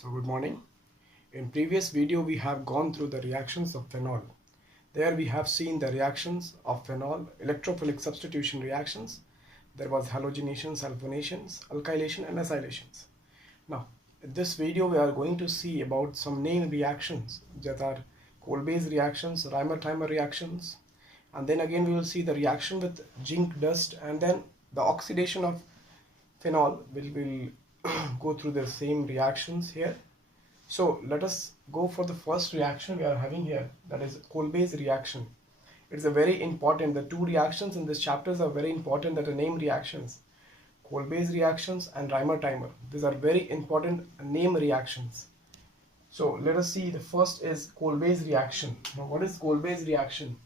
So good morning. In previous video we have gone through the reactions of phenol. There we have seen the reactions of phenol, electrophilic substitution reactions. There was halogenation, sulfonations, alkylation and acylations. Now in this video we are going to see about some named reactions that are Kolbe's reactions, Reimer-Teimer reactions, and then again we will see the reaction with zinc dust, and then the oxidation of phenol. Will go through the same reactions here. So let us go for the first reaction we are having here, that is Kolbe's reaction. It's a very important, the two reactions in this chapters are very important, that are named reactions. Kolbe's reactions and Reimer-Teimer. These are very important name reactions. So let us see, the first is Kolbe's reaction. Now what is Kolbe's reaction?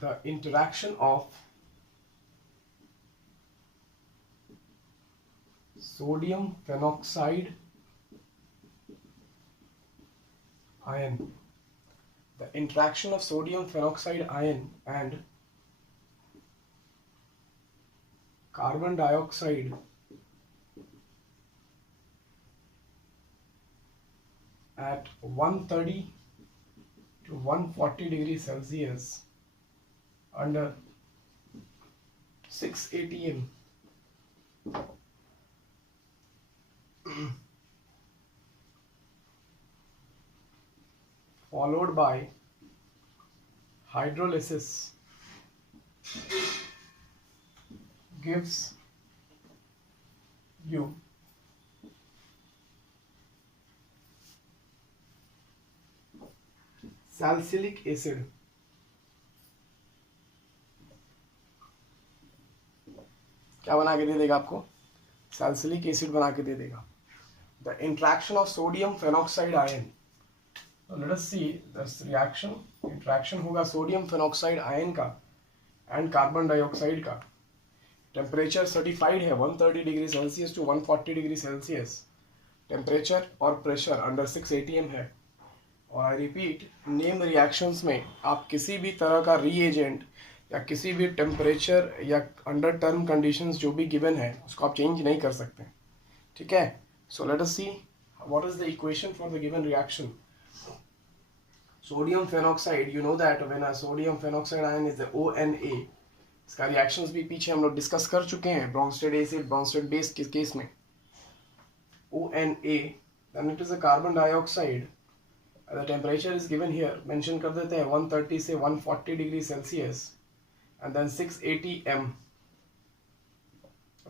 The interaction of sodium phenoxide ion. The interaction of sodium phenoxide ion and carbon dioxide at 130 to 140 degrees Celsius under 6 atm followed by hydrolysis gives you salicylic acid. क्या बना के दे देगा आपको? Salicylic acid बना के दे देगा. The interaction of sodium phenoxide ion. So let us see this reaction. Interaction होगा sodium phenoxide ion का and carbon dioxide का. Temperature certified है 130 degree Celsius to 140 degree Celsius. Temperature और pressure under 6 atm है. और I repeat, नेम रिएक्शंस में आप किसी भी तरह का रीएजेंट या किसी भी टेम्परेचर या अंडर टर्म कंडीशंस जो भी गिवन है उसको आप चेंज नहीं कर सकते. ठीक है. So let us see what is the equation for the given reaction. Sodium phenoxide, you know that when a sodium phenoxide ion is the ONA. इसका रिएक्शंस भी पीछे हम लोग डिस्कस कर चुके हैं ब्रोंस्टेड एसिड ब्रोंस्टेड बेस के case में. ONA then it is a carbon dioxide. The temperature is given here, mention कर देते हैं 130 से 140 degree Celsius and then 680 m.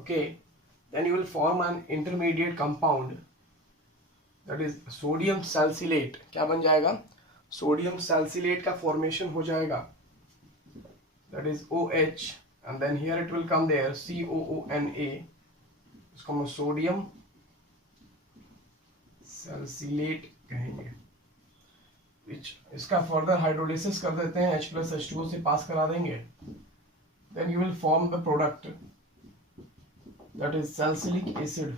Okay, then you will form an intermediate compound, that is sodium salicylate. क्या बन जाएगा? Sodium salicylate का formation हो जाएगा, that is OH, and then here it will come there COONA. इसको हम sodium salicylate कहेंगे, which इसका further hydrolysis कर देते हैं, H plus H2O से पास करा देंगे. Then you will form the product, that is salicylic acid.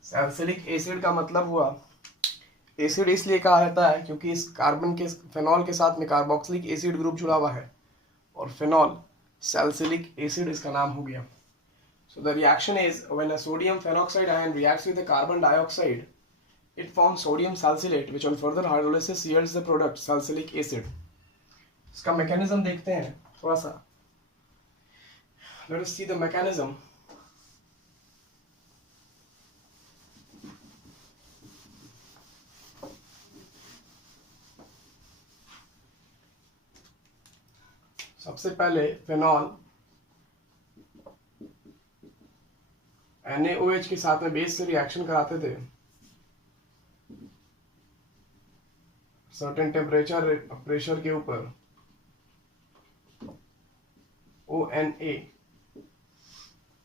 Salicylic acid का मतलब हुआ, एसिड इसलिए कहा जाता है क्योंकि इस कार्बन के फेनॉल के साथ में कार्बोक्सिलिक एसिड ग्रुप जुड़ा हुआ है और फेनॉल सैलिसिलिक एसिड इसका नाम हो गया. So the reaction is when a sodium phenoxide ion reacts with a carbon dioxide, it forms sodium salicylate, which on further hydrolysis yields the product salicylic acid. इसका mechanism देखते हैं थोड़ा सा. Let us see the mechanism. सबसे पहले phenol NaOH के साथ में बेस से रिएक्शन कराते थे. सर्टेन टेम्परेचर प्रेशर के ऊपर ONA,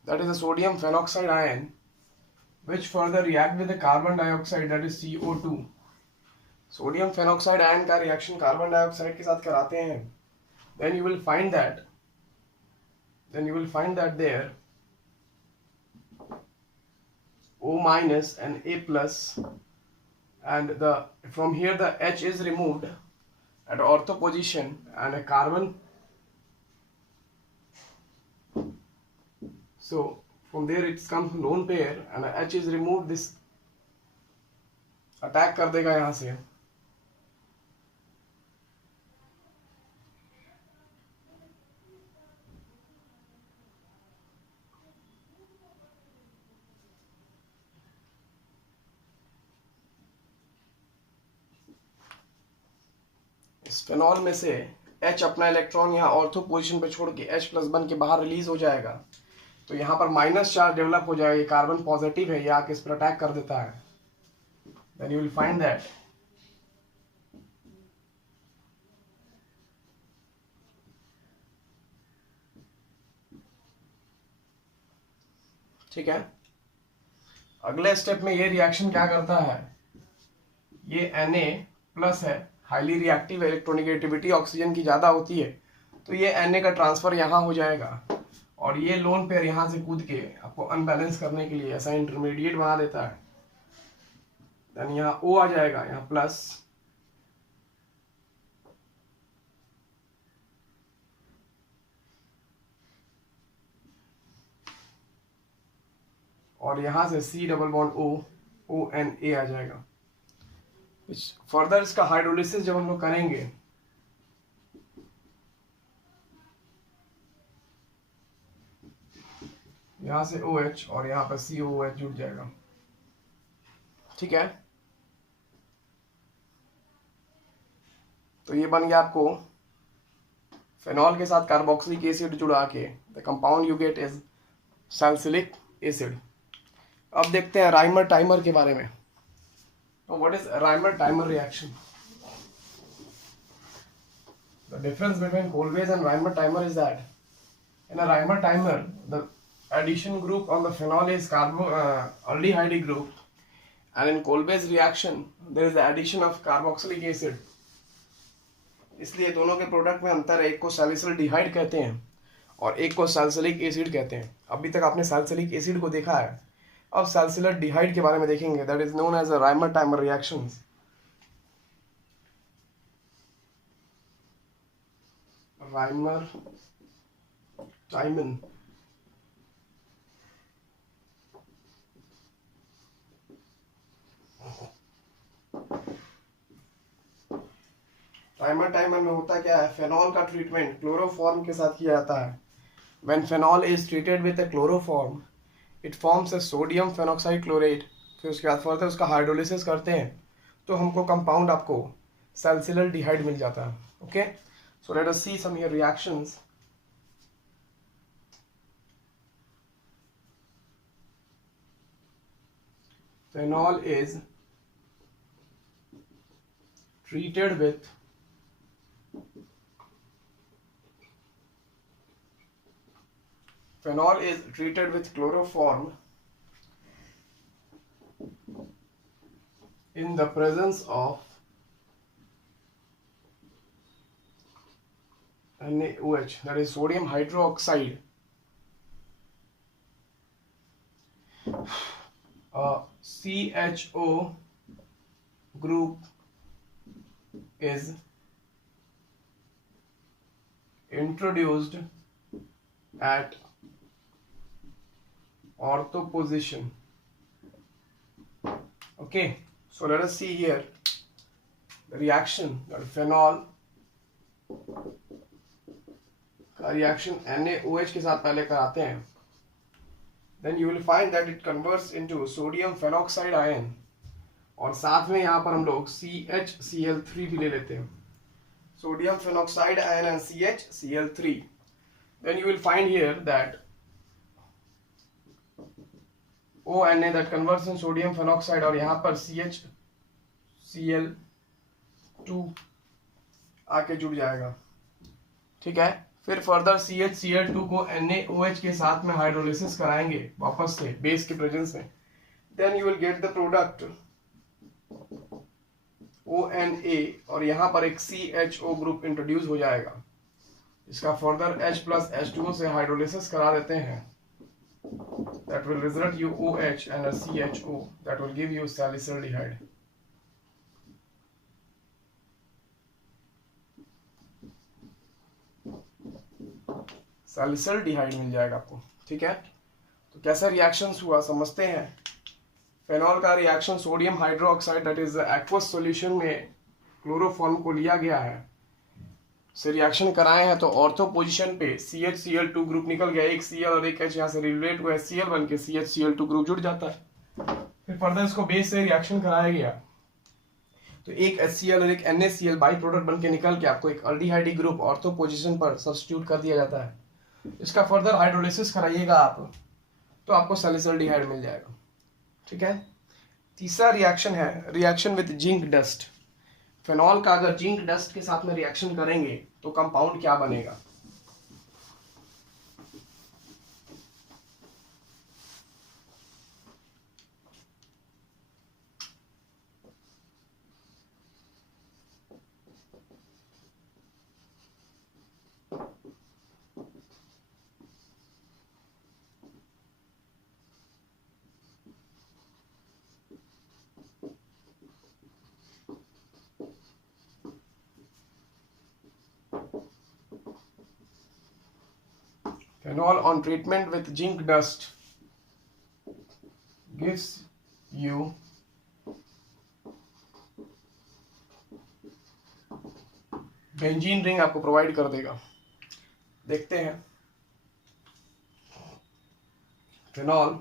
that is a sodium phenoxide ion, which further react with the carbon dioxide, that is CO2. Sodium phenoxide ion का रिएक्शन कार्बन डाइऑक्साइड के साथ कराते हैं. then you will find that there O minus and A plus, and from here the H is removed at ortho position and a carbon. So from there it comes lone pair and H is removed. This attack कर देगा यहाँ से. इस phenol में से H अपना electron यहाँ ortho position पे छोड़ के H प्लस बन के बाहर रिलीज हो जाएगा. तो यहाँ पर माइनस चार्ज डेवलप हो जाएगा. ये कार्बन पॉजिटिव है, ये आके इस पर अटैक कर देता है. Then you will find that ठीक है. अगले स्टेप में ये रिएक्शन क्या करता है, ये Na प्लस है, हाईली रिएक्टिव, इलेक्ट्रोनेगेटिविटी ऑक्सीजन की ज्यादा होती है, तो ये Na का ट्रांसफर यहाँ हो जाएगा और ये लोन पेयर यहाँ से कूद के आपको अनबैलेंस करने के लिए ऐसा इंटरमीडिएट बना देता है. देन यहाँ O आ जाएगा, यहाँ प्लस, और यहाँ से C double bond O, ONA आ जाएगा. फर्दर इसका हाइड्रोलिसिस जब हम लोग करेंगे यहां से OH और यहां पर COOH जुड़ जाएगा. ठीक है, तो ये बन गया आपको फेनॉल के साथ कार्बोक्सिलिक एसिड जुड़ा के the compound you get is salicylic acid. अब देखते हैं राइमर टाइमर के बारे में. So what is Reimer-Taimer reaction? The difference between Kolbe's and Reimer-Taimer is that in a Reimer-Taimer, the addition group on the phenol is aldehyde group, and in Kolbe's reaction, there is the addition of carboxylic acid. इसलिए दोनों के product में अंतर है, एक को सैलिसिलडिहाइड कहते हैं और एक को सैलिसिलिक एसिड कहते हैं. अभी तक आपने सैलिसिलिक एसिड को देखा है, अब सैलिसिलडिहाइड के बारे में देखेंगे. That is known as a Reimer Tiemann reactions. Reimer Tiemann Reimer Tiemann में होता क्या है, फेनॉल का ट्रीटमेंट क्लोरोफॉर्म के साथ किया जाता है. When phenol is treated with a chloroform, it forms a sodium phenoxide chloride. फिर उसके बाद फर्दर उसका हाइड्रोलिसिस करते हैं तो हमको कंपाउंड आपको सैलिसिलडिहाइड मिल जाता है. Okay, so let us see some here reactions. Phenol is treated with chloroform in the presence of NaOH, that is sodium hydroxide. CHO group is introduced at ortho position. Okay, so let us see here the reaction. That phenol का reaction NaOH के साथ पहले कराते हैं. Then you will find that it converts into sodium phenoxide ion और साथ में यहाँ पर हम लोग CHCl3 भी ले लेते हैं. Sodium phenoxide ion and CHCl3. Then you will find here that ONA that converts in sodium phenoxide और यहाँ पर CHCl2 आके जुड़ जाएगा. ठीक है, फिर फर्दर CHCl2 को NaOH के साथ में हाइड्रोलिसिस कराएंगे वापस से बेस के प्रेजेंस में. Then you will get the product ONA और यहाँ पर एक CHO ग्रुप इंट्रोड्यूस हो जाएगा. इसका फर्दर H प्लस H2O से हाइड्रोलिसिस करा देते हैं. That will result you OH and a CHO that will give you salicylaldehyde. सैलिसिलडिहाइड मिल जाएगा आपको। ठीक है, तो कैसा रिएक्शंस हुआ समझते हैं। फेनॉल का reaction sodium hydroxide that is aqueous solution में क्लोरोफॉर्म को लिया गया है, से रिएक्शन कराए हैं, तो ऑर्थो पोजीशन पे CHCl2 ग्रुप निकल गया, एक Cl और एक H यहाँ से रिलेट हुआ है, Cl बन के CHCl2 ग्रुप जुड़ जाता है। फिर फर्दर इसको बेस से रिएक्शन कराया गया, तो एक HCl और एक NaCl बाई प्रोडक्ट बन के निकल के आपको एक अल्डिहाइड ग्रुप ऑर्थो पोजीशन पर सब्स्टिट्यूट कर दिया जाता है। इसका फर्दर हाइड्रोलिसिस कराइएगा आप, तो आपको सैलिसिलडिहाइड मिल जाएगा। ठीक है, तीसरा रिएक्शन है reaction with zinc dust. Phenol का अगर जिंक डस्ट के साथ में रिएक्शन करेंगे तो कंपाउंड क्या बनेगा। Phenol on treatment with zinc dust gives you benzene ring आपको प्रोवाइड कर देगा। देखते हैं, फेनॉल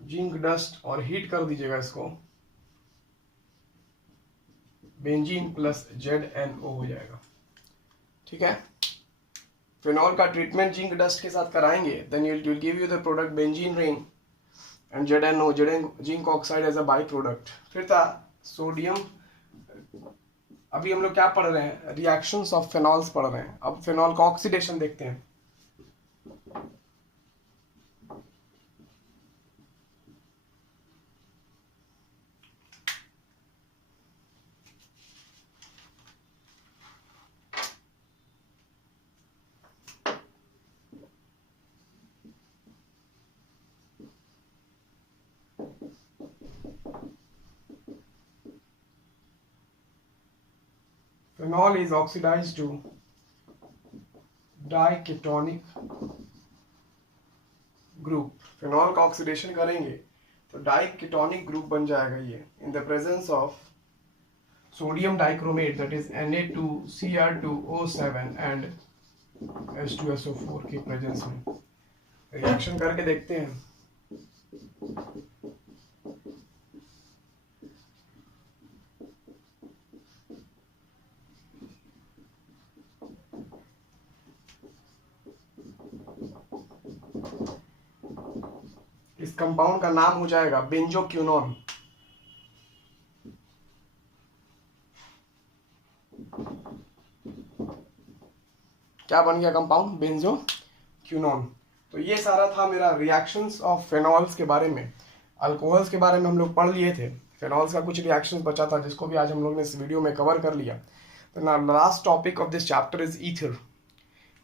जिंक डस्ट और हीट कर दीजिएगा इसको, बेंजीन प्लस ZnO हो जाएगा। ठीक है, फेनॉल का ट्रीटमेंट जिंक डस्ट के साथ कराएंगे, then it will give you the product benzene ring and ZnO, zinc oxide as a by product. फिर था सोडियम, अभी हम लोग क्या पढ़ रहे हैं, रिएक्शंस ऑफ फेनॉल्स पढ़ रहे हैं। अब फेनॉल का ऑक्सीडेशन देखते हैं। Phenol is oxidized to diketonic group। Phenol का ऑक्सीडेशन करेंगे तो डाइकेटोनिक ग्रुप बन जाएगा ये, in the presence of sodium dichromate that is Na2Cr2O7 and H2SO4 के प्रेजेंस में। रिएक्शन करके देखते हैं। इस कंपाउंड का नाम हो जाएगा बेंजोक्विनोन। क्या बन गया कंपाउंड, बेंजोक्विनोन। तो ये सारा था मेरा रिएक्शंस ऑफ फेनॉल्स के बारे में। अल्कोहल्स के बारे में हम लोग पढ़ लिए थे, फेनॉल्स का कुछ रिएक्शंस बचा था जिसको भी आज हम लोग ने इस वीडियो में कवर कर लिया। तो last topic of this chapter is ether.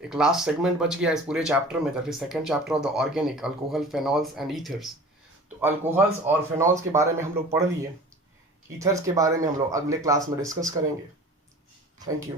एक लास्ट सेगमेंट बच गया इस पूरे चैप्टर में, that is second chapter of the organic alcohol, phenols and ethers. तो अल्कोहल्स और फेनॉल्स के बारे में हम लोग पढ़ लिए, ईथर्स के बारे में हम लोग अगले क्लास में डिस्कस करेंगे। Thank you.